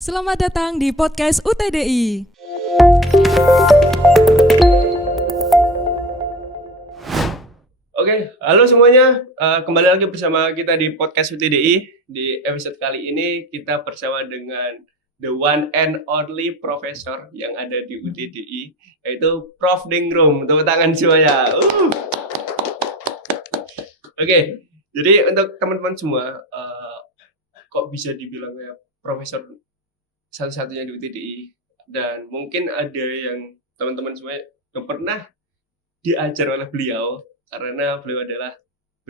Selamat datang di podcast UTDI. Oke, halo semuanya. Kembali lagi bersama kita di podcast UTDI. Di episode kali ini kita bersama dengan the one and only profesor yang ada di UTDI, yaitu Prof. Ningrum. Tepuk tangan semuanya. Oke, jadi untuk teman-teman semua, kok bisa dibilang ya profesor satu-satunya di UTDI, dan mungkin ada yang teman-teman semua yang pernah diajar oleh beliau, karena beliau adalah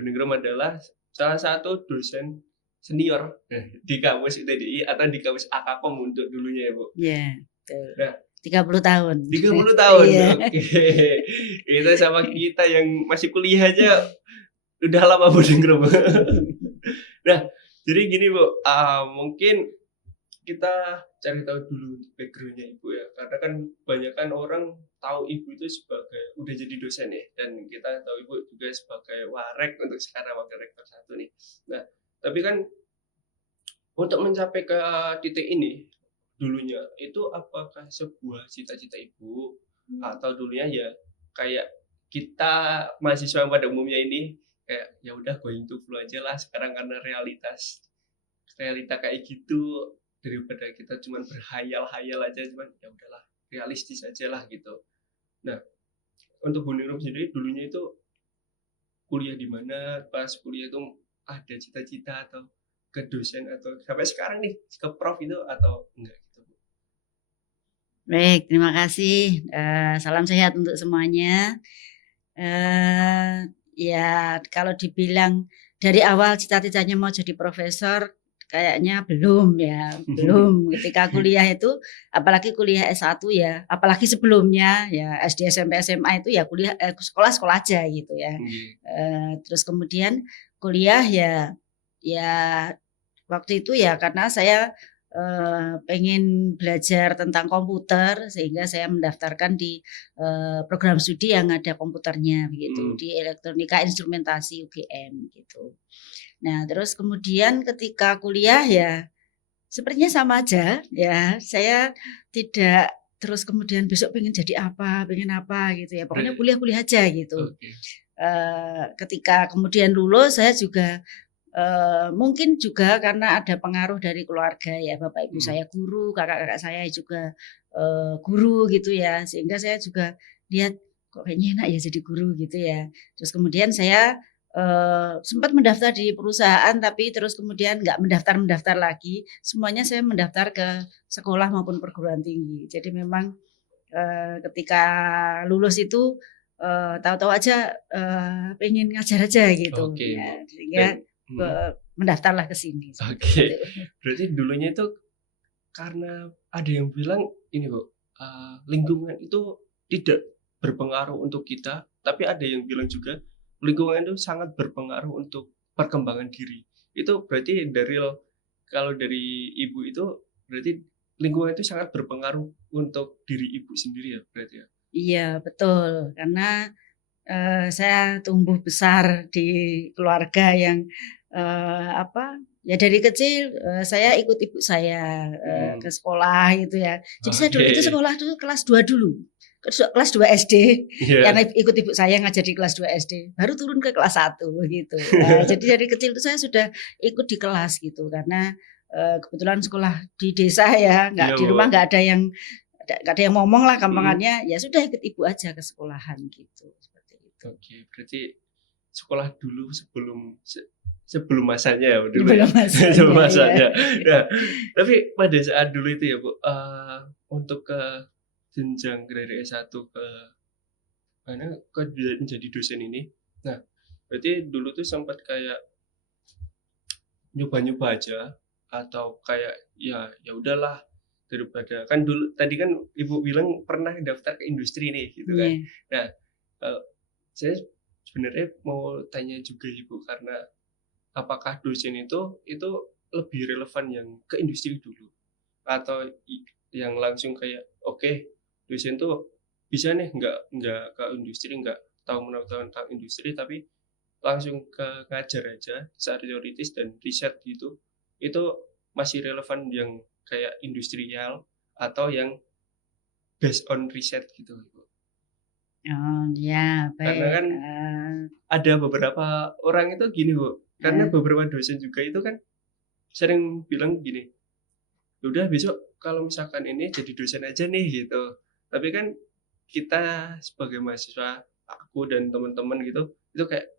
Ningrum adalah salah satu dosen senior di kampus UTDI atau di kampus Akakom untuk dulunya ya Bu. Iya, betul. Nah, 30 tahun. 30 tahun. Iya. Oke. Kita sama kita yang masih kuliah aja udah lama Bu Ningrum. Nah, jadi gini Bu, mungkin kita cari tahu dulu background-nya Ibu ya, karena kan kebanyakan orang tahu Ibu itu sebagai udah jadi dosen ya, dan kita tahu Ibu juga sebagai warek untuk sekarang wakil rektor 1 nih. Nah, tapi kan untuk mencapai ke titik ini dulunya itu apakah sebuah cita-cita Ibu atau dulunya ya kayak kita mahasiswa pada umumnya ini kayak ya udah going to flow aja lah sekarang karena realita kayak gitu, daripada kita cuman berhayal-hayal aja, cuman ya udahlah realistis aja lah gitu. Nah, untuk Bu Ningrum sendiri dulunya itu kuliah di mana, pas kuliah itu ada cita-cita atau ke dosen atau sampai sekarang nih ke prof itu atau enggak gitu Bu? Baik, terima kasih. Salam sehat untuk semuanya. Ya kalau dibilang dari awal cita-citanya mau jadi profesor, kayaknya belum ya, belum. Ketika kuliah itu, apalagi kuliah S1 ya, apalagi sebelumnya ya SD, SMP, SMA itu ya kuliah sekolah-sekolah aja gitu ya. Terus kemudian kuliah ya waktu itu ya karena saya pengen belajar tentang komputer sehingga saya mendaftarkan di program studi yang ada komputernya begitu di Elektronika Instrumentasi UGM gitu. Nah, terus kemudian ketika kuliah ya sepertinya sama aja ya. Saya tidak terus kemudian besok pengen jadi apa, pengen apa gitu ya. Pokoknya kuliah-kuliah aja gitu. Ketika kemudian lulus saya juga mungkin juga karena ada pengaruh dari keluarga ya, bapak ibu saya guru, kakak-kakak saya juga guru gitu ya, sehingga saya juga lihat kok kayaknya enak ya jadi guru gitu ya. Terus kemudian saya sempat mendaftar di perusahaan tapi terus kemudian nggak mendaftar lagi, semuanya saya mendaftar ke sekolah maupun perguruan tinggi. Jadi memang ketika lulus itu tahu-tahu aja pengen ngajar aja gitu. Oke, Ya, Bu. sehingga mendaftarlah ke sini. Oke. Berarti dulunya itu karena ada yang bilang ini Bu, lingkungan itu tidak berpengaruh untuk kita, tapi ada yang bilang juga lingkungan itu sangat berpengaruh untuk perkembangan diri. Itu berarti kalau dari Ibu itu berarti lingkungan itu sangat berpengaruh untuk diri Ibu sendiri ya berarti ya? Iya betul, karena saya tumbuh besar di keluarga yang ya dari kecil saya ikut ibu saya ke sekolah gitu ya. Jadi saya dulu itu sekolah dulu kelas 2 dulu. Kelas 2 SD yang ikut ibu saya ngajar di kelas 2 SD, baru turun ke kelas 1 gitu. Jadi dari kecil itu saya sudah ikut di kelas gitu karena kebetulan sekolah di desa ya, di rumah nggak ada yang ngomong lah gampangannya, ya sudah ikut ibu aja ke sekolahan gitu, seperti itu. Oke, berarti sekolah dulu sebelum masanya ya, Sebelum masanya. Nah, tapi pada saat dulu itu ya Bu, untuk ke jenjang dari S1 ke mana ke menjadi dosen ini. Nah, berarti dulu tuh sempat kayak nyoba-nyoba aja atau kayak ya udahlah, daripada kan dulu tadi kan Ibu bilang pernah daftar ke industri nih gitu kan. Nah, saya sebenarnya mau tanya juga Ibu, karena apakah dosen itu lebih relevan yang ke industri dulu atau yang langsung kayak oke, dosen tuh bisa nih nggak ke industri, nggak tahu tentang industri, tapi langsung ke ngajar aja secara teoritis dan riset gitu, itu masih relevan yang kayak industrial atau yang based on riset gitu. Oh ya, Karena baik. kan ada beberapa orang itu gini Bu, karena beberapa dosen juga itu kan sering bilang gini, udah besok kalau misalkan ini jadi dosen aja nih gitu. Tapi kan kita sebagai mahasiswa, aku dan teman-teman gitu, itu kayak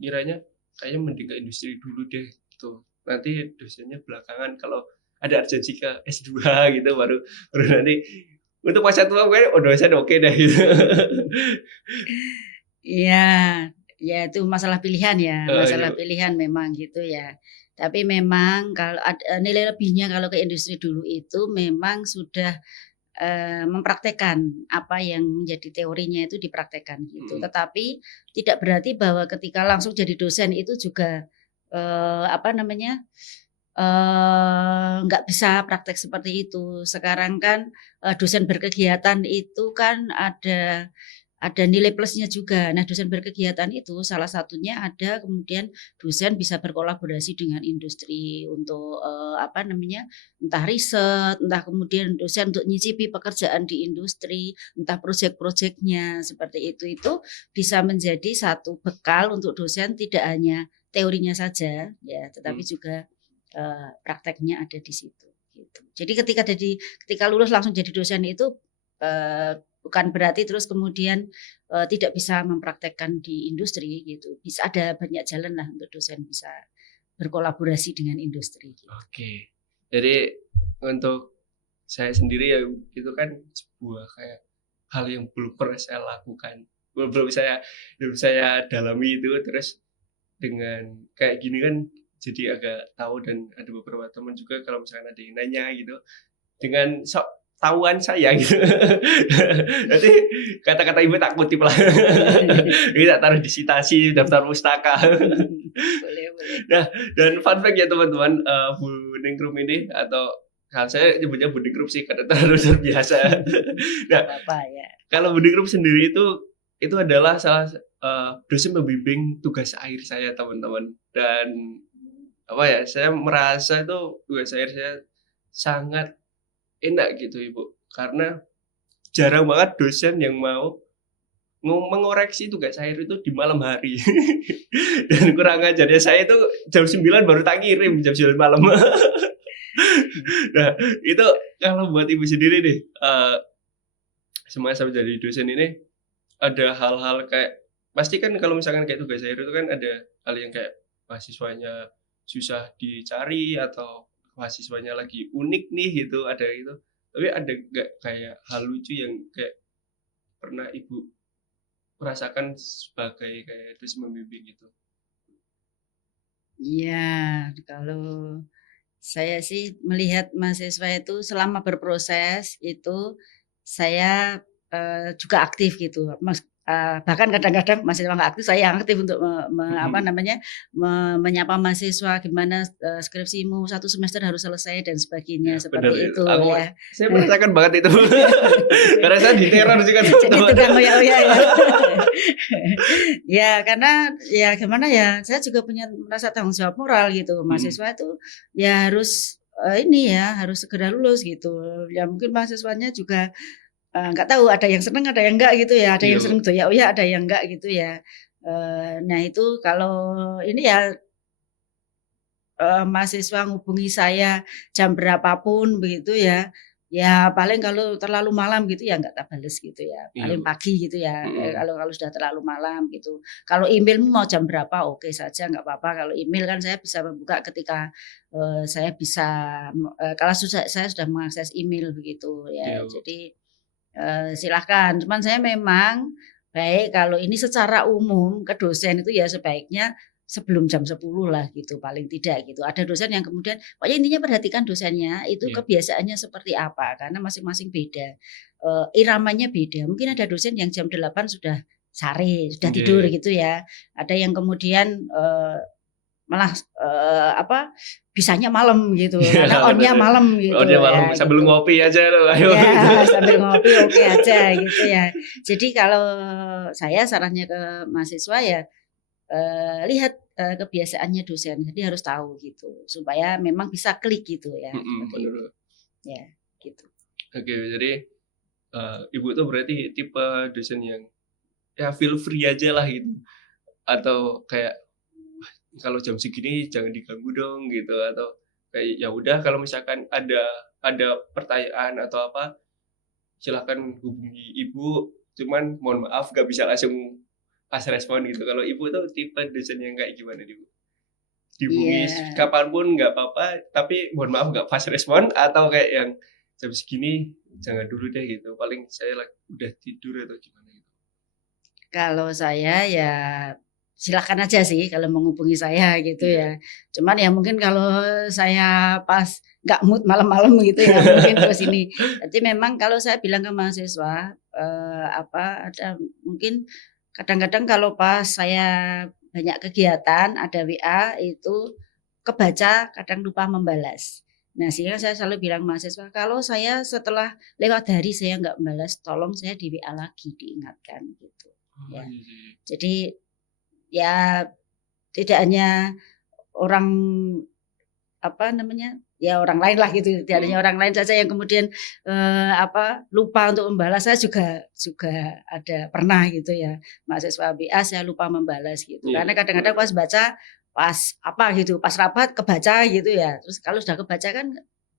kiranya kayaknya mending ke industri dulu deh gitu. Nanti dosennya belakangan kalau ada urgensi ke S2 gitu baru nanti untuk masa tua gue dosen oke deh gitu. Iya, ya itu masalah pilihan ya, masalah Iya. pilihan memang gitu ya. Tapi memang kalau nilai lebihnya kalau ke industri dulu itu memang sudah mempraktekkan apa yang menjadi teorinya itu dipraktekkan gitu. Tetapi tidak berarti bahwa ketika langsung jadi dosen itu juga apa namanya nggak bisa praktek seperti itu. Sekarang kan dosen berkegiatan itu kan ada nilai plusnya juga. Nah, dosen berkegiatan itu salah satunya ada kemudian dosen bisa berkolaborasi dengan industri untuk apa namanya, entah riset, entah kemudian dosen untuk nyicipi pekerjaan di industri, entah proyek-proyeknya seperti itu. Itu bisa menjadi satu bekal untuk dosen tidak hanya teorinya saja ya, tetapi juga prakteknya ada di situ. Gitu. Jadi ketika lulus langsung jadi dosen itu bukan berarti terus kemudian tidak bisa mempraktekkan di industri gitu. Bisa ada banyak jalan lah untuk dosen bisa berkolaborasi dengan industri. Gitu. Oke. Jadi untuk saya sendiri ya itu kan sebuah kayak hal yang belum pernah saya lakukan. Belum saya dalami itu, terus dengan kayak gini kan jadi agak tahu, dan ada beberapa teman juga kalau misalkan ada yang nanya gitu dengan sok tahuan saya gitu. Nanti kata-kata ibu tak kutip lah. Ini tak taruh di citasi daftar pustaka. Boleh. Nah, dan fun fact ya teman-teman, Bu Ningrum ini, atau saya nyebutnya Bu Ningrum sih karena terlalu biasa. Nah, apa ya? kalau Bu Ningrum sendiri itu adalah salah dosen pembimbing tugas akhir saya teman-teman, dan apa ya, saya merasa itu tugas akhir saya sangat enak gitu Ibu, karena jarang banget dosen yang mau mengoreksi tugas akhir itu di malam hari. Dan kurang ajarnya saya itu jam 9 baru tak kirim, jam 9 malam. Nah, itu kalau buat Ibu sendiri nih, semasa menjadi dosen ini ada hal-hal kayak, pasti kan kalau misalkan kayak tugas akhir itu kan ada hal yang kayak mahasiswanya susah dicari atau mahasiswanya lagi unik nih gitu, ada gitu. Tapi ada nggak kayak hal lucu yang kayak pernah Ibu merasakan sebagai kayak dosen membimbing gitu? Iya, kalau saya sih melihat mahasiswa itu selama berproses itu saya juga aktif gitu. Bahkan kadang-kadang mahasiswa nggak aktif, saya yang aktif untuk apa namanya menyapa mahasiswa, gimana skripsimu 1 semester harus selesai dan sebagainya Ya, seperti benar, itu ya. saya merasakan banget itu. Karena saya diteror juga Jadi teman-teman. tukang oya-oya ya. Ya karena ya gimana ya, saya juga punya merasa tanggung jawab moral gitu. Mahasiswa itu ya harus ini ya harus segera lulus gitu. Ya mungkin mahasiswanya juga nggak tahu, ada yang seneng ada yang enggak gitu ya, ada yang Iya, seneng doya-oya ada yang enggak gitu ya. Nah itu kalau ini ya mahasiswa ngubungi saya jam berapapun begitu ya, ya paling kalau terlalu malam gitu ya nggak tak bales gitu ya, paling pagi gitu ya, kalau sudah terlalu malam gitu. Kalau emailmu mau jam berapa oke saja nggak apa-apa, kalau email kan saya bisa membuka ketika saya bisa kalau saya sudah mengakses email begitu ya. iya. Jadi silahkan, cuman saya memang baik kalau ini secara umum ke dosen itu ya sebaiknya sebelum jam 10 lah gitu paling tidak gitu. Ada dosen yang kemudian pokoknya intinya perhatikan dosennya itu kebiasaannya seperti apa karena masing-masing beda. Iramanya beda. Mungkin ada dosen yang jam 8 sudah sare, sudah tidur gitu ya. Ada yang kemudian malah bisanya malam gitu karena on-nya malam gitu. On-nya malam ya, sambil gitu. ngopi aja loh. Ayo. Ya, sambil ngopi oke aja gitu ya. Jadi kalau saya sarannya ke mahasiswa ya lihat kebiasaannya dosen, jadi harus tahu gitu supaya memang bisa klik gitu ya. Bener. Ya, gitu. Oke, jadi ibu tuh berarti tipe dosen yang ya feel free aja lah gitu, atau kayak kalau jam segini jangan diganggu dong gitu, atau kayak ya udah kalau misalkan ada pertanyaan atau apa silakan hubungi ibu, cuman mohon maaf gak bisa langsung pas respon gitu. Kalau ibu tuh tipe dosen yang kayak gimana nih bu? Dihubungi Iya. kapanpun nggak apa-apa, tapi mohon maaf nggak pas respon, atau kayak yang jam segini jangan dulu deh gitu, paling saya udah tidur atau gimana gitu. Kalau saya ya silakan aja sih kalau menghubungi saya gitu Iya. ya. Cuman ya mungkin kalau saya pas nggak mood malam-malam gitu ya mungkin terus ini. Jadi memang kalau saya bilang ke mahasiswa ada mungkin kadang-kadang kalau pas saya banyak kegiatan ada WA itu kebaca kadang lupa membalas. Nah sehingga saya selalu bilang mahasiswa kalau saya setelah lewat hari saya nggak membalas tolong saya di WA lagi diingatkan gitu. Oh, Ya. iya, iya. Jadi ya tidak hanya orang ya orang lain lah gitu, tidak hanya orang lain saja yang kemudian lupa untuk membalas. Saya juga ada pernah gitu ya mahasiswa BA saya lupa membalas gitu. Iya. Karena kadang-kadang pas baca pas gitu, pas rapat kebaca gitu ya. Terus kalau sudah kebaca kan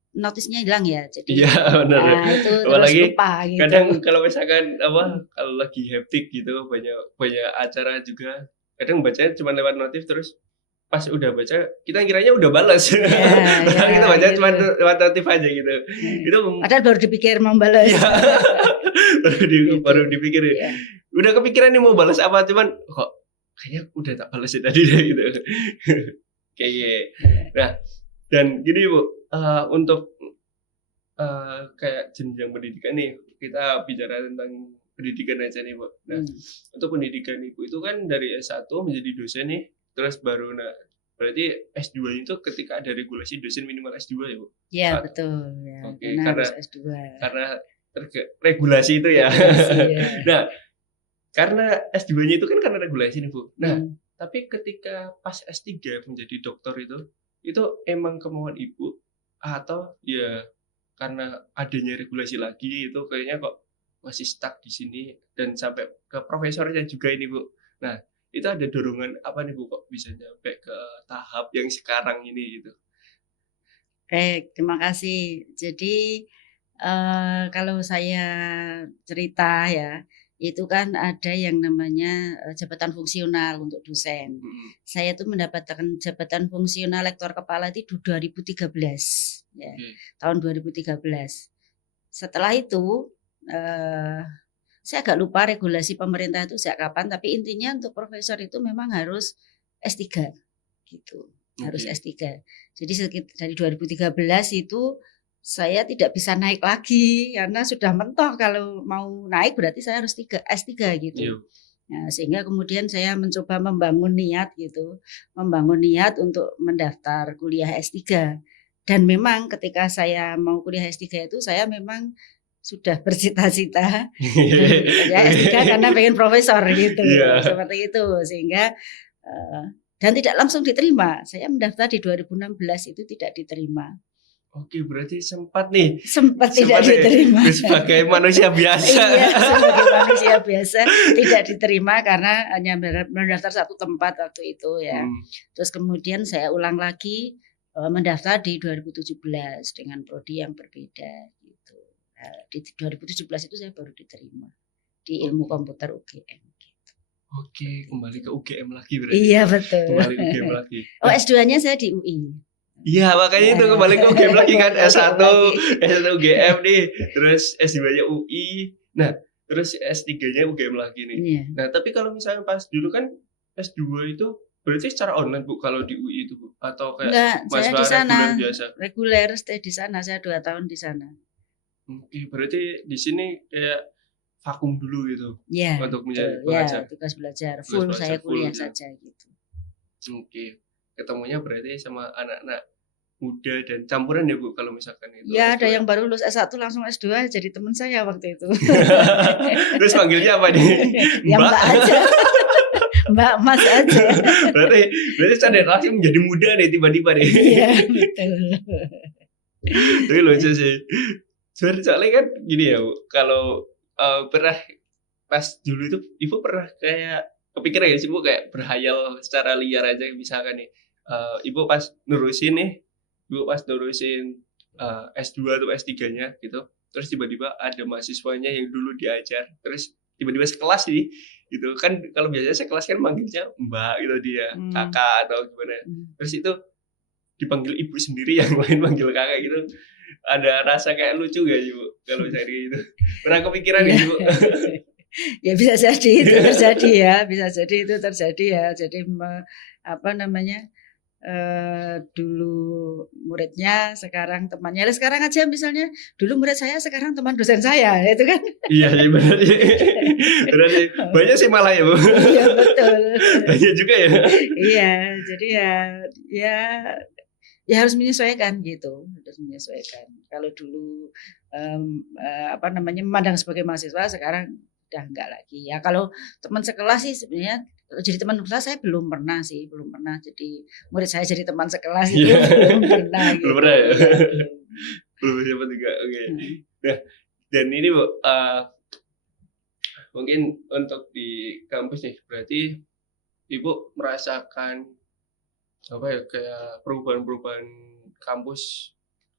notisnya hilang ya. Jadi Iya benar. itu terus Apalagi lupa gitu. kadang kalau misalkan kalau lagi hektik gitu banyak acara juga, kadang bacanya cuma lewat notif, terus pas udah baca kita kiranya udah balas. Padahal kita baca gitu. cuma lewat notif aja gitu. Itu Padahal baru dipikir mau balas. Iya. baru dipikir ya. Iya. Udah kepikiran nih mau balas apa, cuman kok kayaknya udah tak balas ya tadi deh gitu. Kayak nah, dan gini Bu, untuk kayak jenjang pendidikan nih, kita bicara tentang pendidikan aja nih Bu. Nah, untuk pendidikan Ibu itu kan dari S1 menjadi dosen nih, terus baru berarti S2 itu ketika ada regulasi dosen minimal S2 ya Bu? Iya betul ya. Oke, Karena harus S2. Karena regulasi itu ya. Iya. Nah, karena S2-nya itu kan karena regulasi nih Bu. Nah, Hmm. tapi ketika pas S3 menjadi dokter itu emang kemauan Ibu atau ya karena adanya regulasi lagi itu kayaknya kok masih stuck di sini dan sampai ke profesornya juga ini Bu. Nah, itu ada dorongan apa nih Bu kok bisa sampai ke tahap yang sekarang ini gitu? Baik, terima kasih. Jadi kalau saya cerita ya, itu kan ada yang namanya jabatan fungsional untuk dosen. Saya tuh mendapatkan jabatan fungsional lektor kepala itu 2013 ya. Tahun 2013. Setelah itu saya agak lupa regulasi pemerintah itu sejak kapan, tapi intinya untuk profesor itu memang harus S3 gitu. Harus S3. Jadi dari 2013 itu saya tidak bisa naik lagi karena sudah mentok, kalau mau naik berarti saya harus S3 gitu. Nah, sehingga kemudian saya mencoba membangun niat gitu, untuk mendaftar kuliah S3. Dan memang ketika saya mau kuliah S3 itu saya memang sudah bercita-cita ya S3 karena pengen profesor gitu. Seperti itu, sehingga dan tidak langsung diterima. Saya mendaftar di 2016 itu tidak diterima. Oke, berarti sempat nih. Sempat tidak diterima. Sebagai manusia biasa. Iya, sebagai manusia biasa tidak diterima karena hanya mendaftar satu tempat waktu itu ya. Terus kemudian saya ulang lagi mendaftar di 2017 dengan prodi yang berbeda gitu. Di 2017 itu saya baru diterima di ilmu komputer UGM. Oke, kembali ke UGM lagi berarti. Iya betul. Kembali ke UGM lagi. Oh, S2-nya saya di UI. Iya, makanya itu kembali ke UGM lagi kan. S1 UGM nih, terus S2-nya UI. Nah, terus S3-nya UGM lagi nih. Iya. Nah, tapi kalau misalnya pas dulu kan S2 itu berarti secara online Bu kalau di UI itu Bu, atau kayak enggak, saya di sana biasa. Reguler stay di sana, saya 2 tahun di sana. Oke, berarti di sini kayak vakum dulu gitu. Iya. Untuk menjadi pengajar. Ya, tugas belajar full, saya kuliah gitu. saja gitu. Oke. Ketemunya berarti sama anak-anak muda dan campuran ya Bu kalau misalkan itu. Ya, S2. ada yang baru lulus S1 langsung S2 jadi teman saya waktu itu. Terus panggilnya apa nih? Ya Mbak aja. Mbak Mas aja. berarti sadar langsung menjadi muda nih tiba-tiba nih. Iya, betul. Tapi lucu sih. Soalnya kan gini ya, Bu, kalau pernah pas dulu itu Ibu pernah kayak kepikiran ya sih Bu kayak berhayal secara liar aja misalkan nih Ibu pas nurusin S2 atau S3-nya gitu. Terus tiba-tiba ada mahasiswanya yang dulu diajar, terus tiba-tiba sekelas nih gitu kan kalau biasanya sekelas kan manggilnya Mbak gitu dia, kakak atau gimana. Terus itu dipanggil ibu sendiri yang lain manggil kakak gitu. Ada rasa kayak lucu gak sih Bu kalau cari itu? Pernah kepikiran Iya. gitu Bu? Ya bisa jadi itu terjadi ya, bisa jadi itu terjadi ya. Jadi apa namanya dulu muridnya, sekarang temannya. Nah, sekarang aja misalnya dulu murid saya, sekarang teman dosen saya, itu kan? Iya sih benar sih. Benar sih. Banyak sih malah ya Bu. Iya betul. Banyak juga ya. Iya, jadi ya ya harus menyesuaikan gitu, harus menyesuaikan. Kalau dulu apa namanya memandang sebagai mahasiswa, sekarang udah enggak lagi. Ya kalau teman sekelas sih sebenarnya jadi teman sekelas saya belum pernah jadi murid saya jadi teman sekelas itu belum pernah gitu. Belum pernah ya? Ya, belum. Belum siapa juga. Oke. Nah, dan ini Bu mungkin untuk di kampus nih berarti Ibu merasakan apa ya kayak perubahan-perubahan kampus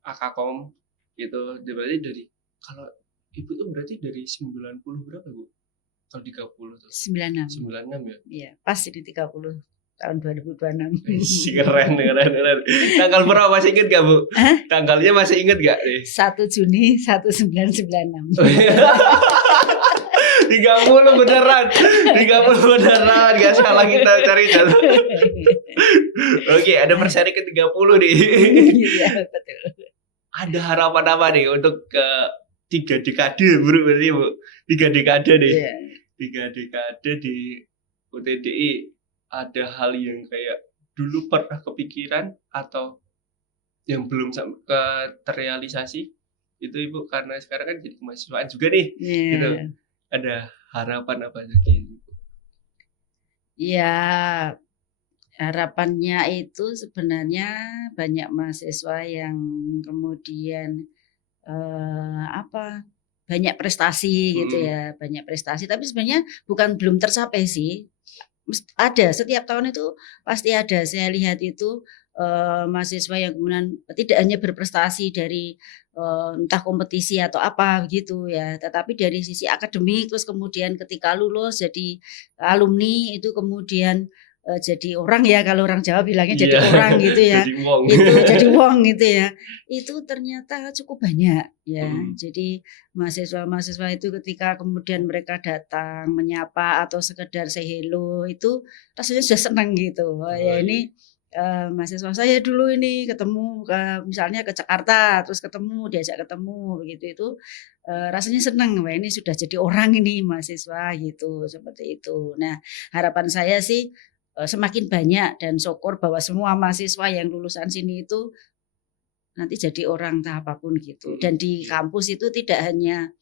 Akakom gitu. Berarti dari kalau Ibu tuh berarti dari 90 berapa Bu? Kalau 30 tuh 96. 96 ya? Iya, pas di 30 tahun 2026. Si keren. Tanggal berapa masih inget gak Bu? Hah? Tanggalnya masih inget gak nih? 1 Juni 1996. 30 beneran. 30 beneran. Gak salah kita cari data. Oke, ada perseri ke 30 nih. Iya, betul. Ada harapan apa nih untuk 3 dekade bro berarti Bu? 3 dekade nih. Iya. 3 dekade di UTDI ada hal yang kayak dulu pernah kepikiran atau yang belum terrealisasi itu Ibu karena sekarang kan jadi kemahasiswaan juga nih. Iya. Gitu. Ada harapan apa lagi? Ya, harapannya itu sebenarnya banyak mahasiswa yang kemudian banyak prestasi gitu ya, banyak prestasi. Tapi sebenarnya belum tercapai sih. Ada setiap tahun itu pasti ada. Saya lihat itu mahasiswa yang kemudian tidak hanya berprestasi dari entah kompetisi atau apa begitu ya, tetapi dari sisi akademik, terus kemudian ketika lulus jadi alumni itu kemudian jadi orang ya, kalau orang Jawa bilangnya jadi orang gitu ya. Jadi wong. Itu jadi wong gitu ya. Itu ternyata cukup banyak ya. Jadi mahasiswa-mahasiswa itu ketika kemudian mereka datang menyapa atau sekedar say hello itu rasanya sudah senang gitu. Oh ya ini mahasiswa saya dulu ini ketemu misalnya ke Jakarta, terus diajak ketemu begitu itu rasanya senang. Wah ini sudah jadi orang ini mahasiswa gitu, seperti itu. Nah harapan saya sih semakin banyak dan syukur bahwa semua mahasiswa yang lulusan sini itu nanti jadi orang entah apapun gitu. Dan di kampus itu tidak hanya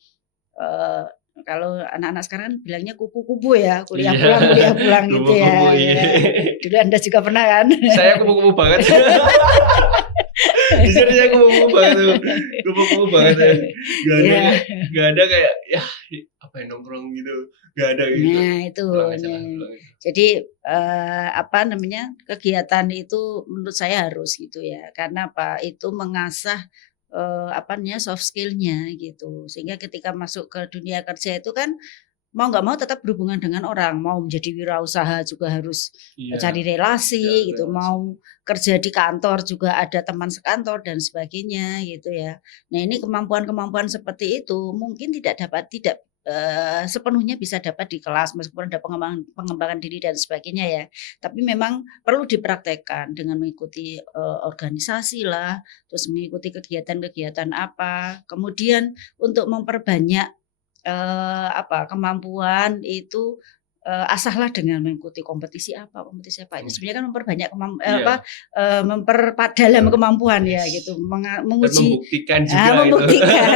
kalau anak-anak sekarang kan bilangnya kupu-kupu ya, kuliah pulang gitu ya. Kupu-kupu, iya. Dulu Anda juga pernah kan? Saya kupu-kupu banget. Jujur saya kupu-kupu banget ya. Gak ada kayak ya apa yang nongkrong gitu, gak ada gitu. Nah itu. Jadi apa namanya kegiatan itu menurut saya harus gitu ya, karena apa itu mengasah soft skill-nya gitu, sehingga ketika masuk ke dunia kerja itu kan mau nggak mau tetap berhubungan dengan orang, mau menjadi wirausaha juga harus cari relasi gitu, mau kerja di kantor juga ada teman sekantor dan sebagainya gitu ya. Nah ini kemampuan seperti itu mungkin tidak sepenuhnya bisa dapat di kelas meskipun ada pengembangan diri dan sebagainya ya. Tapi memang perlu dipraktekkan dengan mengikuti organisasi lah, terus mengikuti kegiatan-kegiatan apa. Kemudian untuk memperbanyak kemampuan itu asahlah dengan mengikuti kompetisi apa itu sebenarnya kan memperbanyak memperdalam kemampuan ya gitu, menguji membuktikan juga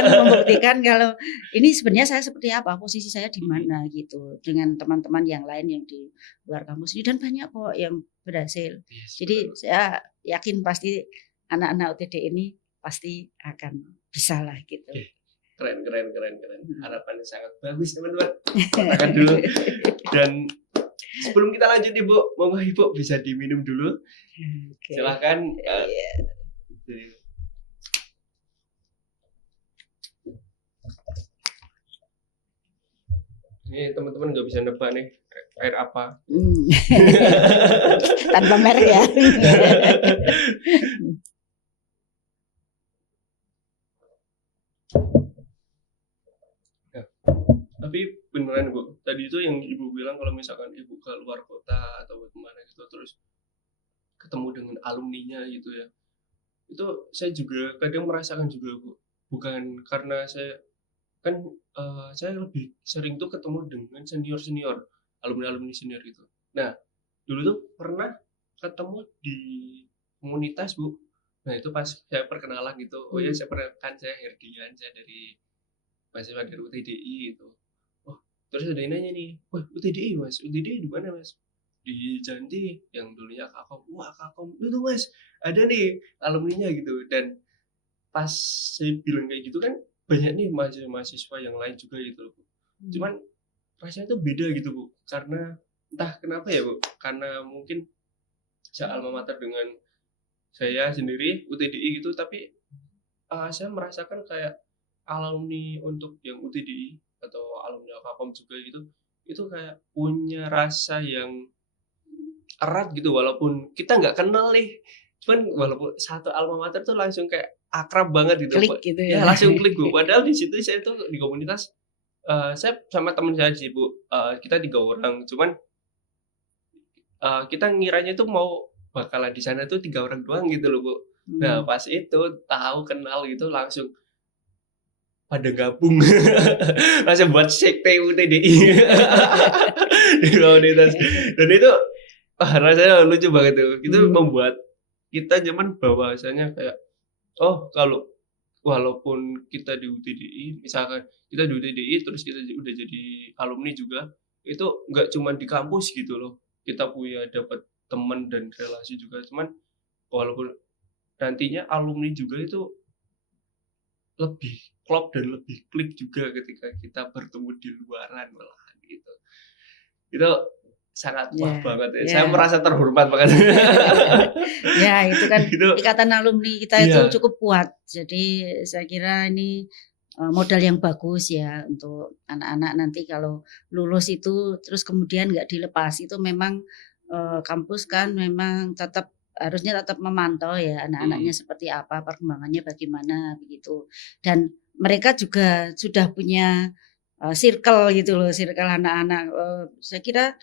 membuktikan kalau ini sebenarnya saya seperti apa, posisi saya di mana gitu dengan teman-teman yang lain yang di luar kampus ini, dan banyak kok yang berhasil. Jadi saya yakin pasti anak-anak UTD ini pasti akan bisa lah gitu. Keren. Harapannya sangat bagus teman-teman. Katakan dulu. Dan sebelum kita lanjut Ibu, monggo Ibu bisa diminum dulu. Oke. Silakan. Ini teman-teman nggak bisa nebak nih air apa. Tanpa merek ya. Tapi beneran Bu, tadi itu yang Ibu bilang kalau misalkan Ibu ke luar kota atau kemana gitu terus ketemu dengan alumninya gitu ya, itu saya juga kadang merasakan juga Bu, bukan karena saya kan saya lebih sering tuh ketemu dengan senior alumni senior gitu. Nah dulu tuh pernah ketemu di komunitas Bu. Nah itu pas saya perkenalan gitu, oh ya saya Herdian, saya dari mahasiswa dari UTDI gitu. Oh terus ada yang nanya nih, wah UTDI Mas, UTDI di mana Mas? Di Janti yang dulunya Kakom. Wah Kakom itu Mas, ada nih alumninya gitu. Dan pas saya bilang kayak gitu kan banyak nih mahasiswa yang lain juga gitu Bu. Cuman rasanya tuh beda gitu Bu, karena entah kenapa ya Bu, karena mungkin alma mater dengan saya sendiri UTDI gitu, tapi saya merasakan kayak alumni untuk yang UTDI atau alumni Kakom juga gitu, itu kayak punya rasa yang erat gitu walaupun kita nggak kenal nih, cuman walaupun satu alma mater tuh langsung kayak akrab banget gitu. Klik gitu ya ya. langsung klik Bu. Padahal di situ saya tuh di komunitas saya sama teman saya sih Bu, kita 3 orang, cuman kita ngiranya tuh mau bakalan di sana tuh 3 orang doang gitu loh Bu. Nah pas itu tahu kenal gitu langsung pada gabung langsung buat sekte UTDI di komunitas. Dan itu rasanya lucu banget tuh. Itu membuat kita nyaman bahwasanya kayak oh kalau walaupun kita di UTDI, misalkan kita di UTDI terus kita udah jadi alumni juga, itu nggak cuma di kampus gitu loh. Kita punya dapat teman dan relasi juga. Cuman walaupun nantinya alumni juga itu lebih klop dan lebih klik juga ketika kita bertemu di luaran malahan gitu. Itu sangat wah banget ya. Saya merasa terhormat banget. Ya itu kan ikatan alumni kita itu cukup kuat. Jadi saya kira ini modal yang bagus ya untuk anak-anak nanti kalau lulus itu terus kemudian nggak dilepas. Itu memang kampus kan memang harusnya tetap memantau ya anak-anaknya seperti apa, perkembangannya bagaimana begitu. Dan mereka juga sudah punya circle gitu loh, circle anak-anak. Saya kira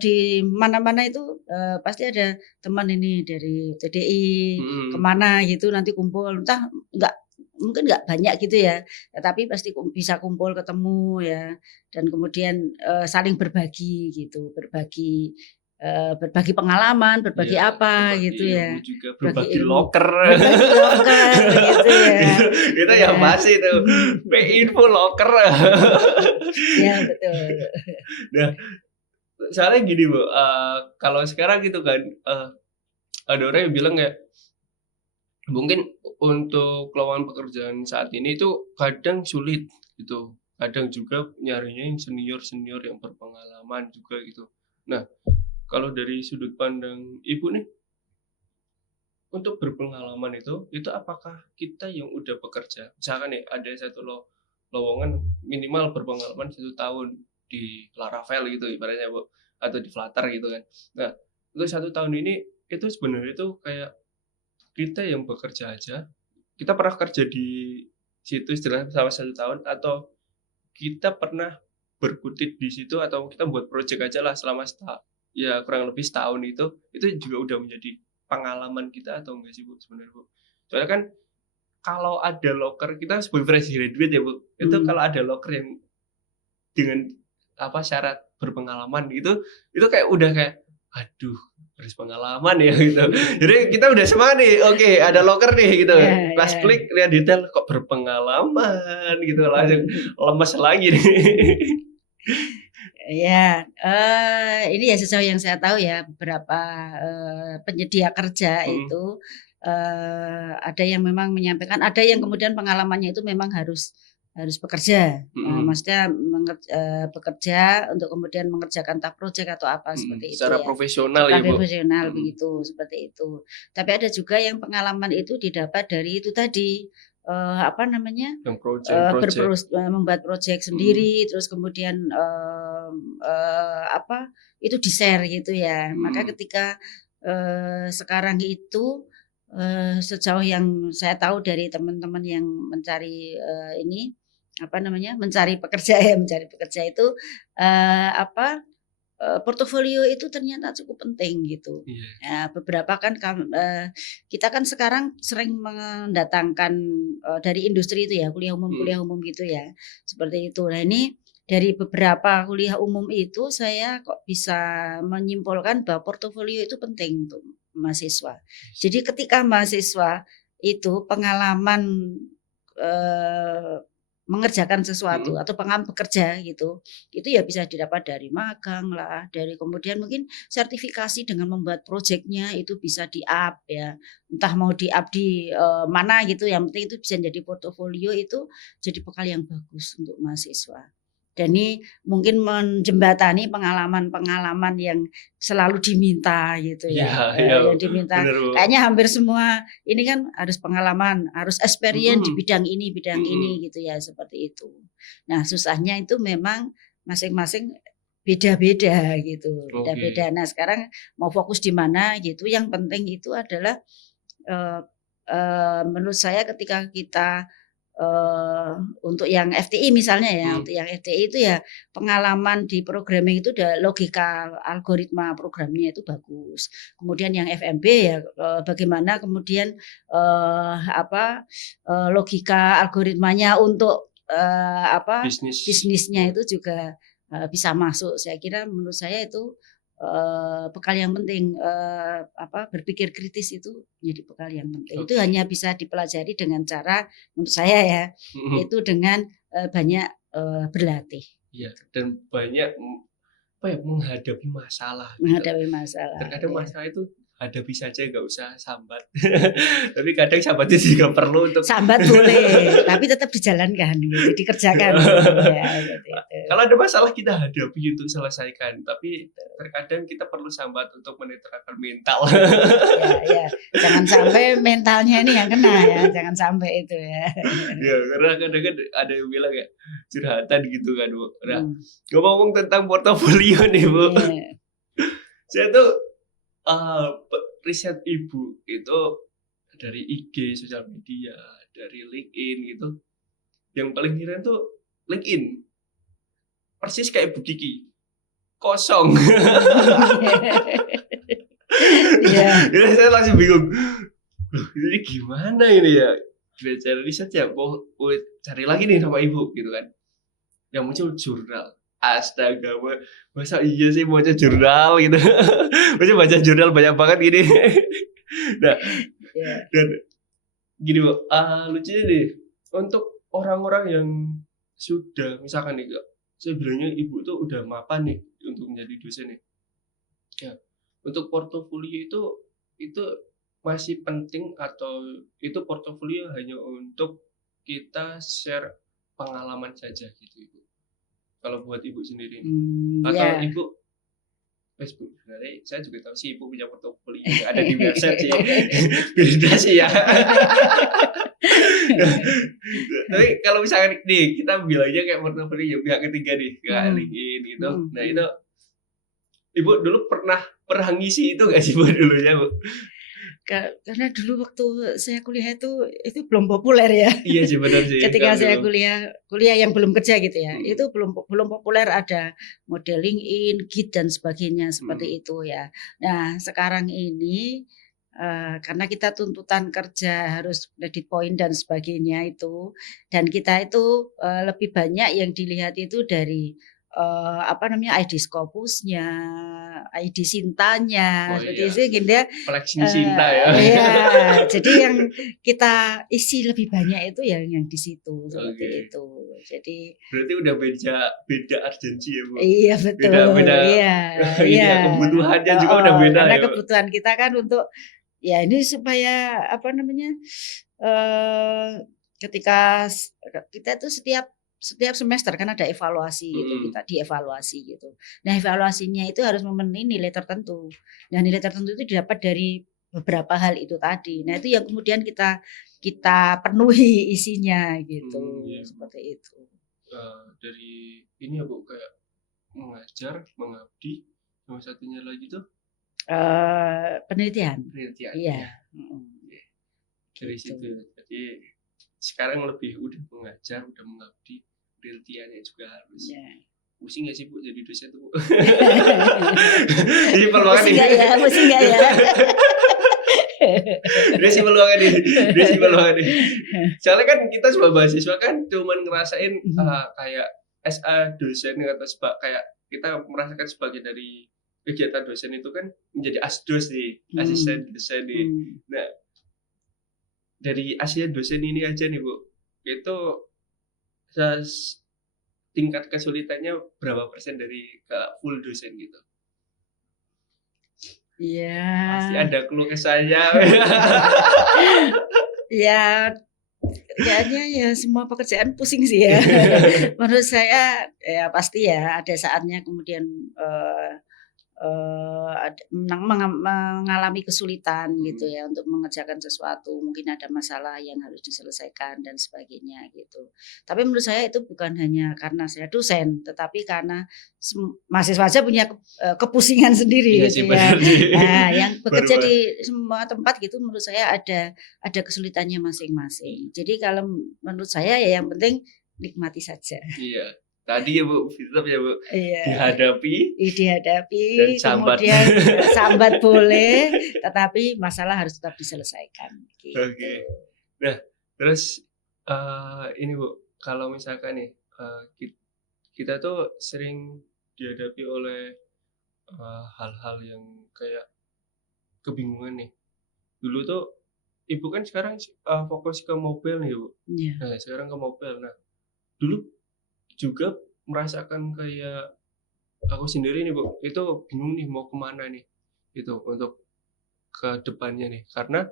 di mana-mana itu pasti ada teman ini dari TDI kemana gitu nanti kumpul, entah mungkin nggak banyak gitu ya, tapi pasti bisa kumpul ketemu ya, dan kemudian saling berbagi gitu, berbagi pengalaman, berbagi apa berbagi gitu ya, juga, berbagi loker gitu ya. Itu yang pasti itu info loker. Ya betul. Nah soalnya gini Bu, kalau sekarang gitu kan ada orang yang bilang kayak mungkin untuk lowongan pekerjaan saat ini itu kadang sulit gitu, kadang juga nyarinya yang senior yang berpengalaman juga gitu. Nah kalau dari sudut pandang Ibu nih, untuk berpengalaman itu apakah kita yang udah bekerja, misalkan nih ada satu lowongan minimal berpengalaman 1 tahun di Laravel gitu ibaratnya Bu, atau di Flutter gitu kan. Nah untuk 1 tahun ini itu sebenarnya itu kayak kita yang bekerja aja, kita pernah kerja di situ istilahnya selama 1 tahun, atau kita pernah berkutit di situ, atau kita buat project aja lah selama kurang lebih setahun, itu juga udah menjadi pengalaman kita atau enggak sih Bu sebenarnya Bu? Soalnya kan kalau ada loker, kita sebagai fresh graduate ya Bu, itu kalau ada loker yang dengan syarat berpengalaman gitu, itu kayak udah kayak aduh harus pengalaman ya gitu. Jadi kita udah semangat nih, oke ada loker nih gitu. Pas klik lihat detail kok berpengalaman gitu, langsung lemes lagi nih. Ya, ini ya sesuai yang saya tahu ya, beberapa penyedia kerja itu ada yang memang menyampaikan, ada yang kemudian pengalamannya itu memang harus bekerja. Maksudnya bekerja untuk kemudian mengerjakan entah proyek atau apa seperti itu secara ya. profesional Secara ya, Bu. profesional begitu, seperti itu. Tapi ada juga yang pengalaman itu didapat dari itu tadi, Yang project. membuat proyek sendiri, terus kemudian itu di-share gitu ya. Maka ketika sekarang itu sejauh yang saya tahu dari teman-teman yang mencari mencari pekerja itu portofolio itu ternyata cukup penting gitu. Ya, beberapa kan kita kan sekarang sering mendatangkan dari industri itu ya, kuliah umum gitu ya, seperti itu. Nah ini dari beberapa kuliah umum itu saya kok bisa menyimpulkan bahwa portofolio itu penting untuk mahasiswa. Jadi ketika mahasiswa itu pengalaman mengerjakan sesuatu atau pengalaman bekerja gitu, itu ya bisa didapat dari magang lah, dari kemudian mungkin sertifikasi dengan membuat proyeknya itu bisa di-up ya, entah mau di-up di mana gitu, yang penting itu bisa jadi portofolio, itu jadi bekal yang bagus untuk mahasiswa. Dan ini mungkin menjembatani pengalaman-pengalaman yang selalu diminta gitu ya, yang diminta. Bener, kayaknya hampir semua ini kan harus pengalaman, harus experience di bidang ini gitu ya, seperti itu. Nah susahnya itu memang masing-masing beda-beda gitu, beda-beda. Nah sekarang mau fokus di mana gitu, yang penting itu adalah menurut saya ketika kita untuk yang FTI misalnya ya, untuk yang FTI itu ya pengalaman di programming itu udah logika algoritma programnya itu bagus. Kemudian yang FMB ya bagaimana kemudian logika algoritmanya untuk bisnisnya itu juga bisa masuk. Saya kira menurut saya itu bekal yang penting, berpikir kritis itu menjadi bekal yang penting. Itu hanya bisa dipelajari dengan cara menurut saya ya, itu dengan banyak berlatih. Iya, dan banyak menghadapi masalah. Menghadapi masalah. Terkadang masalah itu hadapi saja, nggak usah sambat. Tapi kadang sambatnya juga perlu untuk sambat boleh, tapi tetap dijalankan, gitu, dikerjakan. Ya, gitu. Kalau ada masalah kita hadapi untuk selesaikan, tapi terkadang kita perlu sambat untuk menetralkan mental. Ya, jangan sampai mentalnya ini yang kena ya, jangan sampai itu ya. Ya, karena kadang-kadang ada yang bilang ya curhatan gitu kan, Bu. Nah, ngomong tentang portofolio nih, Bu. Saya tuh riset Ibu itu dari IG, sosial media, dari LinkedIn gitu. Yang paling keren tuh LinkedIn. Persis kayak Bu Kiki. Kosong. Yeah. Jadi saya langsung bingung. Loh, ini gimana ini ya? Cari riset ya, mau cari lagi nih sama Ibu gitu kan. Yang muncul jurnal. Astaga, masa iya sih baca jurnal gitu. Masa baca jurnal banyak banget gini. Nah, dan gini Bu, lucunya nih, untuk orang-orang yang sudah, misalkan nih Kak, saya bilangnya Ibu tuh udah mapan nih untuk menjadi dosen nih. Ya, untuk portofolio itu masih penting atau itu portofolio hanya untuk kita share pengalaman saja gitu Ibu? Kalau buat Ibu sendiri atau Ibu Facebook, sebenarnya saya juga tahu sih Ibu punya portofolio ada di website sih. Beda sih ya. Tapi kalau misalkan nih kita bilangnya kayak portofolio pihak ketiga nih, kayak LinkedIn gitu. Nah itu Ibu dulu pernah ngisi itu nggak sih Bu dulunya Bu? Karena dulu waktu saya kuliah itu belum populer ya. Iya sih benar sih. Ketika saya kuliah yang belum kerja gitu ya, itu belum populer, ada model LinkedIn, Git dan sebagainya seperti itu ya. Nah sekarang ini karena kita tuntutan kerja harus credit point dan sebagainya itu, dan kita itu lebih banyak yang dilihat itu dari ID Scopusnya, ID Sintanya, seperti itu gitu. Koleksi Sinta ya. Iya, jadi yang kita isi lebih banyak itu yang di situ seperti itu. Jadi berarti udah beda urgensi ya Bu. Iya betul. Beda. Iya. Kebutuhannya juga udah beda karena ya. Kebutuhan kita kan untuk Ya ini supaya apa namanya ketika kita tuh setiap semester kan ada evaluasi gitu, kita dievaluasi gitu. Nah evaluasinya itu harus memenuhi nilai tertentu. Nah nilai tertentu itu didapat dari beberapa hal itu tadi. Nah itu yang kemudian kita penuhi isinya gitu, Iya. seperti itu. Dari ini ya Bu, kayak mengajar, mengabdi, sama satunya lagi tuh Penelitian. penelitian. Iya. Dari Gitu. situ. Jadi sekarang lebih udah mengajar, udah mengabdi, penelitiannya juga harus. Ya. Pusing gak sih Bu jadi dosen tuh Bu? Jadi peluangan Pusing nggak ya? Pusing nggak ya? Dia sih peluangan nih. Soalnya kan kita sebagai mahasiswa kan cuman ngerasain kayak SA dosen atau kayak kita merasakan sebagai dari kegiatan dosen itu kan menjadi asdos nih, asisten dosen nih. Nah, dari asisten dosen ini aja nih Bu, itu tingkat kesulitannya berapa persen dari ke full dosen gitu? Iya. Pasti ada keluh kesahnya. Ya, kayaknya ya semua pekerjaan pusing sih ya. Menurut saya ya pasti ya ada saatnya kemudian mengalami kesulitan gitu ya untuk mengerjakan sesuatu, mungkin ada masalah yang harus diselesaikan dan sebagainya gitu. Tapi menurut saya itu bukan hanya karena saya dosen, tetapi karena mahasiswa saja punya kepusingan sendiri Iya gitu sih, ya. benar sih. Nah, yang bekerja Baru- di semua tempat gitu menurut saya ada kesulitannya masing-masing. Jadi kalau menurut saya ya yang penting nikmati saja. Iya. Tadi ya Bu, tetap ya Bu, Iya. dihadapi Dihadapi, dan sambat. kemudian sambat boleh, tetapi masalah harus tetap diselesaikan. Gitu. Oke. Nah, terus ini Bu, kalau misalkan nih kita tuh sering dihadapi oleh hal-hal yang kayak kebingungan nih. Dulu tuh Ibu kan sekarang fokus ke mobile nih Bu. Iya. Nah, sekarang ke mobile. Nah, dulu juga merasakan kayak aku sendiri nih Bu, itu bingung nih mau kemana nih gitu untuk ke depannya nih, karena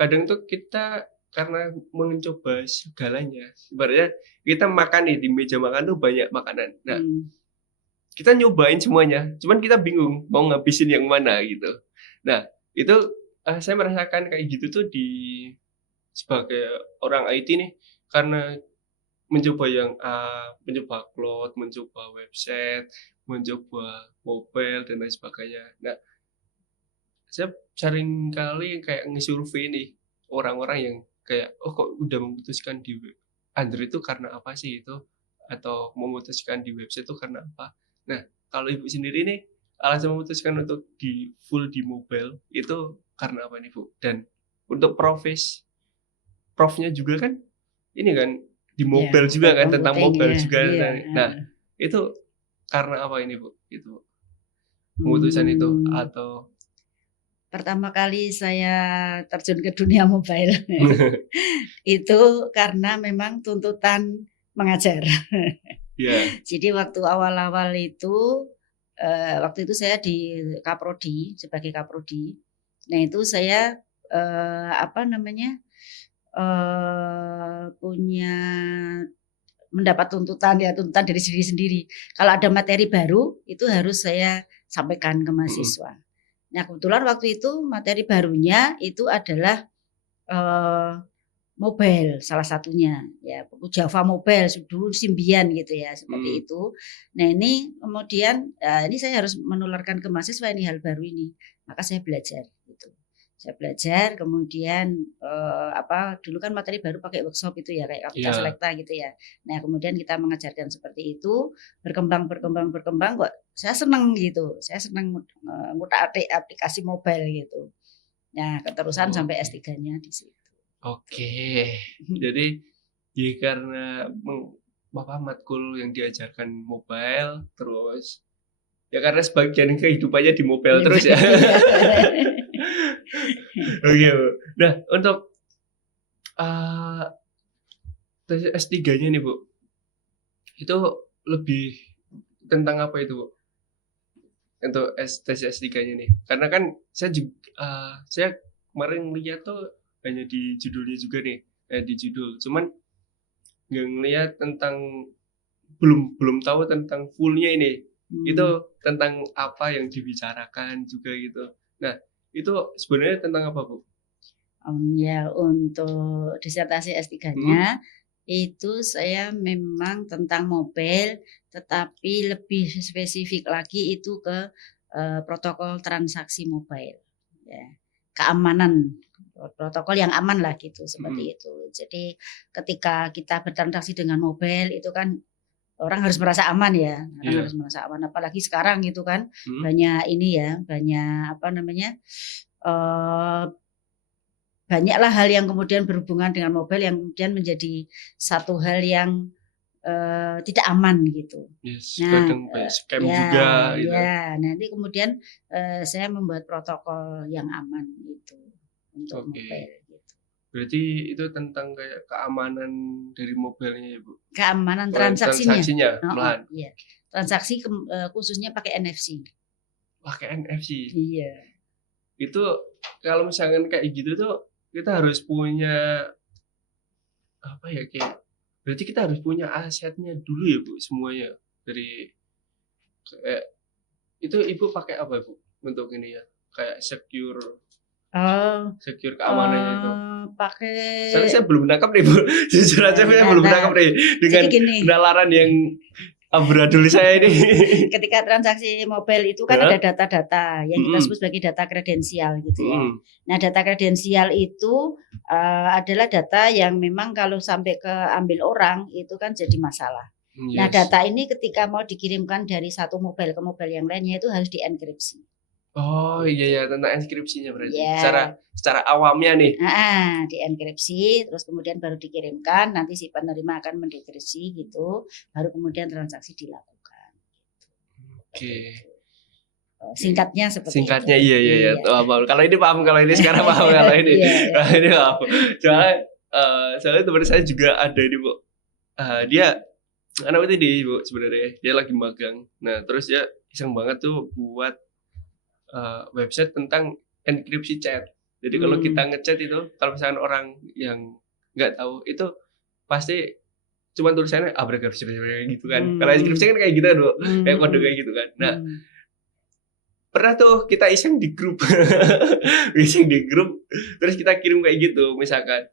kadang tuh kita karena mencoba segalanya, ibaratnya kita makan nih di meja makan tuh banyak makanan, nah kita nyobain semuanya, cuman kita bingung mau ngabisin yang mana gitu. Nah itu saya merasakan kayak gitu tuh di sebagai orang IT nih, karena mencoba yang mencoba cloud, mencoba website, mencoba mobile dan lain sebagainya. Nah, saya sering kali kayak ngesurvei nih orang-orang yang kayak kok udah memutuskan di Android itu karena apa sih itu, atau memutuskan di website itu karena apa. Nah, kalau Ibu sendiri nih alasan memutuskan untuk di full di mobile itu karena apa nih Bu? Dan untuk profnya juga kan ini kan di mobile juga kan, tentang mobile juga. Nah, itu karena apa ini Bu? Itu keputusan itu atau pertama kali saya terjun ke dunia mobile itu karena memang tuntutan mengajar. Yeah. Jadi waktu awal-awal itu waktu itu saya di Kaprodi sebagai Kaprodi. Nah, itu saya punya mendapat tuntutan dari diri sendiri. Kalau ada materi baru itu harus saya sampaikan ke mahasiswa. Nah, kebetulan waktu itu materi barunya itu adalah mobile salah satunya ya, buku Java mobile dulu Symbian gitu ya, seperti itu. Nah, ini kemudian ini saya harus menularkan ke mahasiswa ini hal baru ini. Maka saya belajar gitu. Saya belajar, kemudian dulu kan materi baru pakai workshop itu ya, kayak Kapita Selekta gitu ya. Nah, kemudian kita mengajarkan seperti itu, berkembang kok saya senang gitu. Saya senang ngutak-atik aplikasi mobile gitu. Nah, keterusan sampai S3-nya di situ. Oke. Jadi ya karena matkul yang diajarkan mobile, terus ya karena sebagian kehidupannya di mobile terus ya. Oke, Bu. Nah, untuk S3-nya nih, Bu. Itu lebih tentang apa itu, Bu? untuk tes S3-nya nih. Karena kan saya juga saya kemarin lihat tuh hanya di judulnya juga nih, di judul. Cuman nggak ngelihat tentang belum tahu tentang fullnya ini. Itu tentang apa yang dibicarakan juga gitu. Nah, itu sebenarnya tentang apa, Bu? Ya, untuk disertasi S3-nya itu saya memang tentang mobile, tetapi lebih spesifik lagi itu ke protokol transaksi mobile, ya. Keamanan, protokol yang aman lah gitu, seperti itu. Jadi ketika kita bertransaksi dengan mobile itu kan orang harus merasa aman ya, orang harus merasa aman. Apalagi sekarang gitu kan banyak ini ya, banyak apa namanya, banyaklah hal yang kemudian berhubungan dengan mobile yang kemudian menjadi satu hal yang tidak aman gitu. Yes, Nah, kadang banyak scam juga gitu. ya, nanti kemudian saya membuat protokol yang aman gitu untuk mobile. Gitu. Berarti itu tentang kayak keamanan dari mobilnya ya, Bu? Keamanan transaksinya. Malahan. Iya. Transaksi khususnya pakai NFC. Pakai NFC. Iya. Itu kalau misalkan kayak gitu tuh kita harus punya apa ya, kayak berarti kita harus punya asetnya dulu ya, Bu, semuanya. Dari kayak itu Ibu pakai apa, Bu, untuk ini ya? Kayak secure keamanannya itu. Pakai. Soalnya saya belum nangkap nih, Bu. Jujur aja saya belum nangkap nih dengan penalaran yang amburadul saya ini. Ketika transaksi mobile itu kan ada data-data yang kita sebut sebagai data kredensial gitu ya. Nah, data kredensial itu adalah data yang memang kalau sampai ke ambil orang itu kan jadi masalah. Yes. Nah, data ini ketika mau dikirimkan dari satu mobile ke mobile yang lainnya itu harus dienkripsi. Oh iya tentang enkripsinya berarti. Yeah. Secara awamnya nih. Dienkripsi terus kemudian baru dikirimkan, nanti si penerima akan mendekripsi gitu, baru kemudian transaksi dilakukan. Oke. Singkatnya seperti Singkatnya itu. Iya. Kalau ini paham, kalau ini sekarang paham kalau ini. Kalau ini paham. Soalnya teman saya juga ada ini, Bu. Dia anak UTD, Bu, sebenarnya. Dia lagi magang. Nah, terus dia iseng banget tuh buat website tentang enkripsi chat. Jadi kalau kita ngechat itu, kalau misalkan orang yang nggak tahu itu pasti cuma tulisannya abreviasi gitu kan. Kalau enkripsi kan kayak gitu kan, Bu. Kayak kode kayak gitu kan. Nah, pernah tuh kita iseng di grup. Terus kita kirim kayak gitu, misalkan,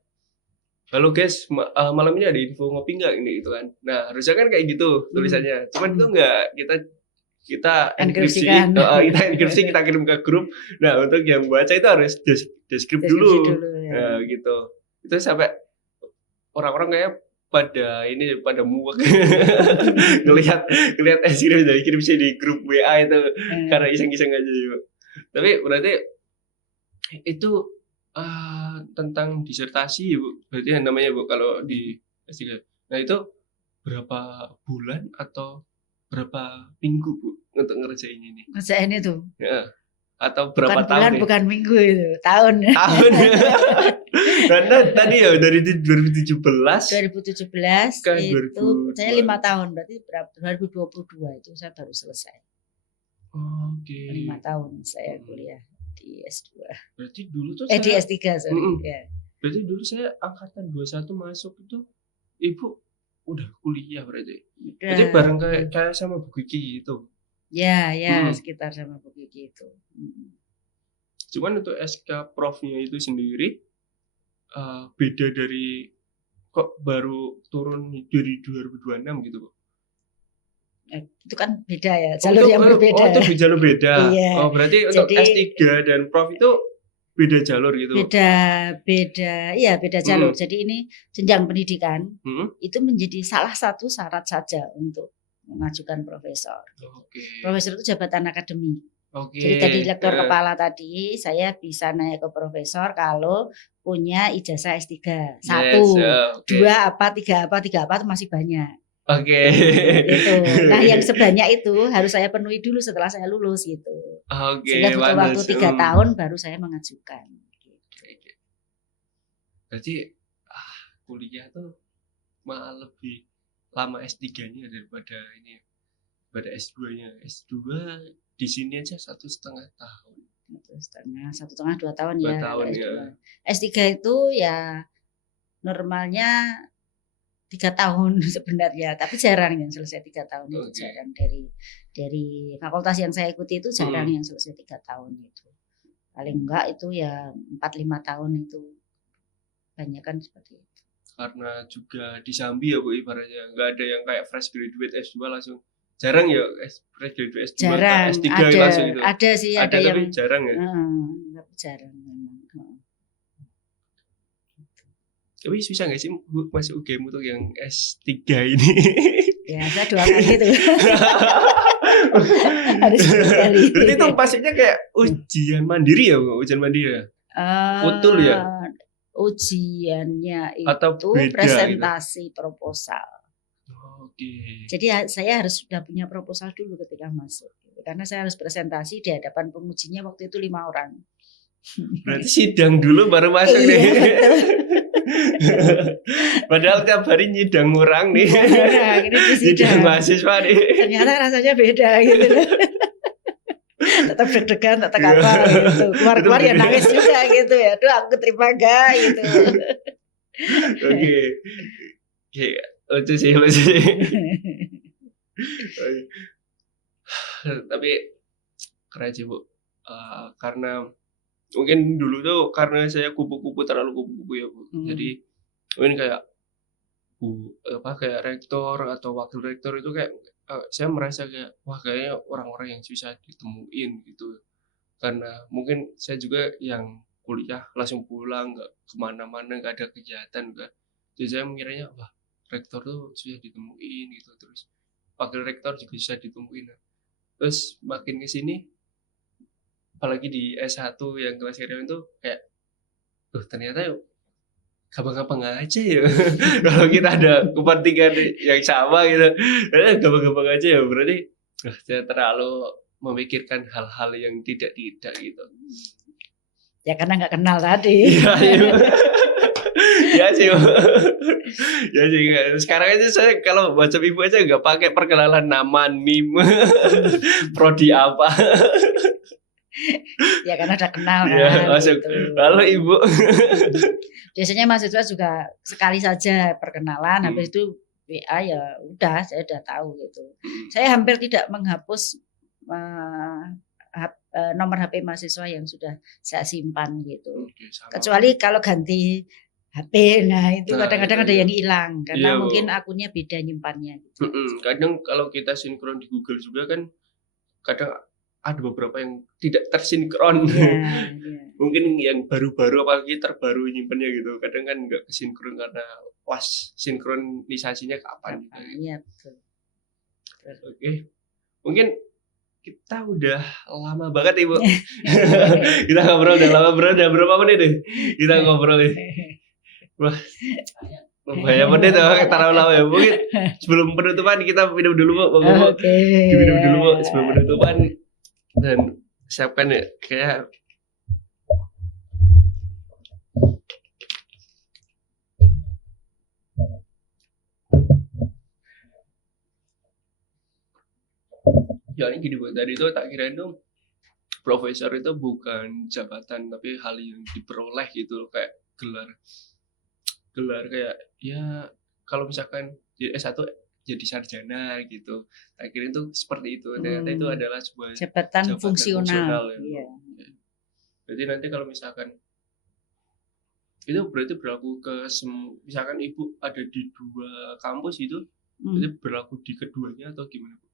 halo guys, malam ini ada info ngopi nggak ini gitu kan. Nah, harusnya kan kayak gitu tulisannya. Cuman itu nggak, kita enkripsi, kita kirim ke grup. Nah, untuk yang baca itu harus deskripsi dulu. Nah, gitu. Itu sampai orang-orang kayak pada muak ngelihat enkripsi di grup WA itu karena iseng-iseng aja ya. Tapi berarti itu tentang disertasi, Bu. Berarti yang namanya, Bu, kalau di S3. Nah, itu berapa bulan atau berapa minggu, Bu, untuk ngerjain ini? Ngerjain itu? Ya. Atau berapa bukan tahun? Bulan, bukan minggu itu, tahun. Tahun. Karena tadi ya dari 2017 ke itu saya 5 tahun, berarti 2022 itu saya baru selesai. Oke. 5 tahun saya kuliah di S2. Berarti dulu tuh di S3, sorry. Ya. Berarti dulu saya angkatan 21 masuk itu Ibu udah kuliah berarti. Berarti bareng kayak sama Bu Kiki gitu. Ya, sekitar sama Bu Kiki itu. Cuman untuk SK Profnya itu sendiri beda dari kok baru turun dari 2026 gitu, Bu. Itu kan beda ya, jalur yang berbeda. Itu jalur beda. Iya. Berarti untuk S3 dan Prof itu beda jalur gitu. Beda jalur. Jadi ini jenjang pendidikan itu menjadi salah satu syarat saja untuk mengajukan profesor. Profesor itu jabatan akademik. Jadi tadi lektor kepala tadi saya bisa naik ke profesor kalau punya ijazah S3. 1, 2 apa, 3 apa itu masih banyak. Gitu. Nah, yang sebanyak itu harus saya penuhi dulu setelah saya lulus gitu. Sehingga butuh waktu 3 tahun baru saya mengajukan. Berarti kuliah tuh malah lebih lama S3-nya daripada ini. pada S2-nya. S2 di sini aja 1,5 tahun. 1,5 2 tahun 2 ya. tahun S2. ya. S3 itu ya normalnya 3 tahun sebenarnya, tapi jarang yang selesai 3 tahun itu. Oke. Jarang dari fakultas yang saya ikuti itu jarang yang selesai 3 tahun itu. Paling enggak itu ya 4-5 tahun itu. Banyak kan seperti itu. Karena juga di Sambi ya Bu ibaratnya nggak ada yang kayak fresh graduate S2 langsung. Jarang ya fresh graduate S2 Jarang, S3 langsung itu. ada sih, ada Tapi yang jarang ya. tapi jarang memang. Tapi susah nggak sih Bu, masuk UGM untuk yang S3 ini? Ya, saya 2 kali itu. Harus 2 kali. Berarti itu pastinya kayak ujian mandiri ya Bu? Ujian mandiri ya? Betul ya? Ujiannya Atau itu beda presentasi proposal. Oke. Jadi saya harus sudah punya proposal dulu ketika masuk. Karena saya harus presentasi di hadapan pengujinya waktu itu 5 orang. Berarti sidang dulu baru masuk Iya, nih. betul. Padahal tiap hari nyidang orang nih. Nah, ini di Nyidang sidang. mahasiswa nih. Ternyata rasanya beda gitu loh. Tetap deg-degan, tetap apa gitu. Keluar-keluar ya nangis juga gitu ya. Aduh, aku terima gak gitu. Oke. Oke, lucu sih. Tapi keren sih Bu. Karena mungkin dulu tuh karena saya kupu-kupu terlalu kupu-kupu ya Bu. Jadi mungkin kayak kayak rektor atau wakil rektor itu kayak saya merasa kayak wah kayaknya orang-orang yang susah ditemuin gitu. Karena mungkin saya juga yang kuliah langsung pulang nggak kemana-mana nggak ada kegiatan kan. Jadi saya mikirnya wah rektor tuh susah ditemuin gitu, terus wakil rektor juga susah ditemuin. Terus makin kesini apalagi di S1 yang kelas karyawan itu kayak ternyata gampang-gampang aja ya. Kalau kita ada kepentingan yang sama gitu, gampang-gampang aja ya. Berarti saya terlalu memikirkan hal-hal yang tidak gitu. Ya karena nggak kenal tadi. Iya, ya sih. Ya sih. Sekarang aja saya kalau WhatsApp ibu aja nggak pakai perkenalan nama, NIM, prodi apa. Ya karena udah kenal kan. Ya, langsung. Gitu. Halo ibu. Biasanya mahasiswa juga sekali saja perkenalan, habis itu WA ya udah, saya udah tahu gitu. Saya hampir tidak menghapus nomor HP mahasiswa yang sudah saya simpan gitu. Kecuali kalau ganti HP, nah itu kadang-kadang ada yang hilang karena mungkin akunnya beda nyimpannya. Gitu. Kadang kalau kita sinkron di Google juga kan, kadang ada beberapa yang tidak tersinkron. Ya. Mungkin yang baru-baru apalagi terbaru nyimpennya gitu. Kadang kan nggak kesinkron karena pas sinkronisasinya kapan. Iya betul. Oke. Mungkin kita udah lama banget Ibu. Kita ngobrol udah lama bro, udah berapa menit nih? Kita ngobrol nih. Wah. Banyak menit terlalu lama ya. Mungkin sebelum penutupan kita minum dulu Bu. Oke. Minum dulu Bu sebelum penutupan. Dan siapkan ya kayak ya ini gini Bu, tadi itu tak kirain tuh profesor itu bukan jabatan tapi hal yang diperoleh gitu loh, kayak gelar kayak ya kalau misalkan di S1 jadi sarjana gitu. Tak kirain tuh seperti itu. Ternyata itu adalah sebuah jabatan fungsional. Ya. Iya. Jadi nanti kalau misalkan itu berarti berlaku ke misalkan Ibu ada di 2 kampus itu, berarti berlaku di keduanya atau gimana Bu?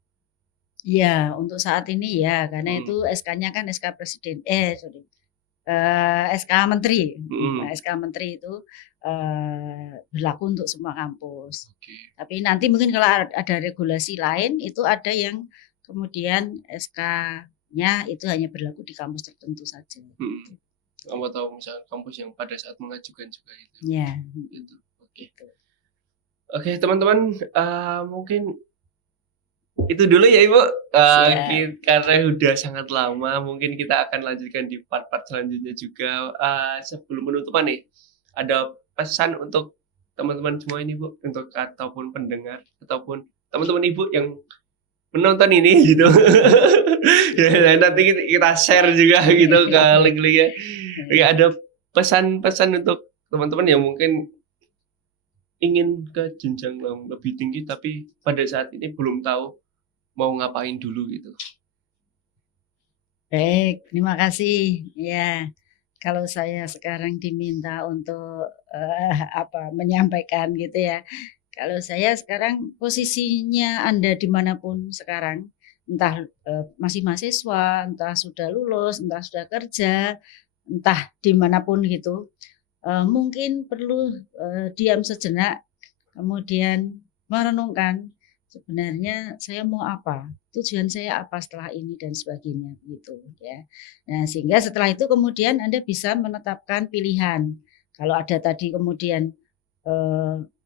Iya, untuk saat ini ya, karena itu SK-nya kan SK Presiden, SK Menteri. Nah, SK Menteri itu berlaku untuk semua kampus. Tapi nanti mungkin kalau ada regulasi lain itu ada yang kemudian SK-nya itu hanya berlaku di kampus tertentu saja. Kamu tahu misalnya kampus yang pada saat mengajukan juga itu. Ya. Gitu. Oke, teman-teman, mungkin itu dulu ya Ibu. Karena udah sangat lama, mungkin kita akan lanjutkan di part-part selanjutnya juga. Sebelum penutupan nih, ada pesan untuk teman-teman semua ini Bu, untuk ataupun pendengar ataupun teman-teman Ibu yang menonton ini gitu. Ya, nanti kita share juga gitu ke link-linknya. Ya, ada pesan-pesan untuk teman-teman yang mungkin ingin ke jenjang yang lebih tinggi tapi pada saat ini belum tahu mau ngapain dulu gitu. Baik, terima kasih. Ya, kalau saya sekarang diminta untuk menyampaikan gitu ya. Kalau saya sekarang posisinya Anda dimanapun sekarang, entah masih mahasiswa, entah sudah lulus, entah sudah kerja, entah dimanapun gitu, mungkin perlu diam sejenak, kemudian merenungkan sebenarnya saya mau apa, tujuan saya apa setelah ini dan sebagainya gitu ya. Nah, sehingga setelah itu kemudian Anda bisa menetapkan pilihan. Kalau ada tadi kemudian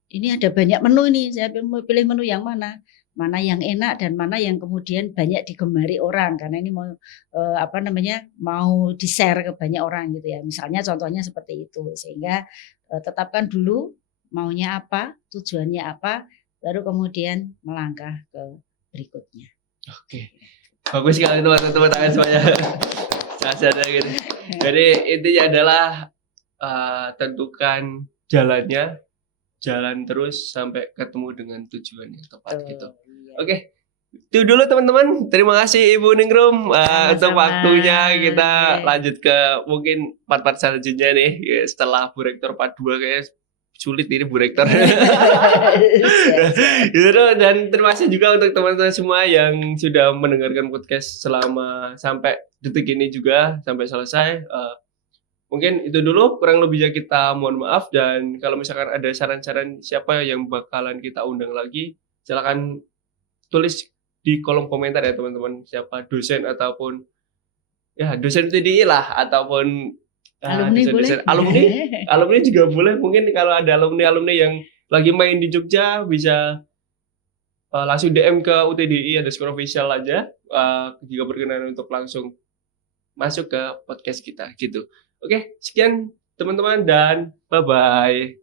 ini ada banyak menu ini, saya mau pilih menu yang mana? Mana yang enak dan mana yang kemudian banyak digemari orang karena ini mau mau di-share ke banyak orang gitu ya. Misalnya contohnya seperti itu. Sehingga tetapkan dulu maunya apa, tujuannya apa, baru kemudian melangkah ke berikutnya. Oke. Bagus sekali teman-teman tangan semuanya. Saya gitu. Jadi intinya adalah tentukan jalannya, jalan terus sampai ketemu dengan tujuan yang tepat gitu. Iya. Oke. Itu dulu teman-teman. Terima kasih Ibu Ningrum untuk Sama-sama. waktunya. Kita Oke. lanjut ke mungkin part-part selanjutnya nih. Ya, setelah Bu Rektor part 2 kayaknya sulit ini Bu Rektor. Siap. Gitu, dan terima kasih juga untuk teman-teman semua yang sudah mendengarkan podcast selama sampai detik ini juga sampai selesai. Mungkin itu dulu kurang lebihnya kita mohon maaf, dan kalau misalkan ada saran-saran siapa yang bakalan kita undang lagi, silakan tulis di kolom komentar ya teman-teman, siapa dosen ataupun ya dosen TDI lah ataupun Alumni dosen-dosen boleh. alumni juga boleh. Mungkin kalau ada alumni yang lagi main di Jogja bisa langsung DM ke UTDI _official aja jika berkenan untuk langsung masuk ke podcast kita gitu. Oke, sekian teman-teman dan bye-bye.